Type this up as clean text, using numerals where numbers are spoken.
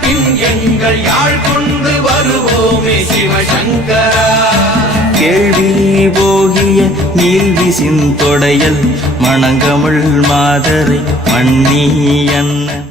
பின் எங்கள் யாழ் கொண்டு வருவோமே சிவசங்கரா. கேள்வி போகிய நீல்விசின் தொடையல் மணங்கமிழ் மாதரை மன்னி அண்ணன்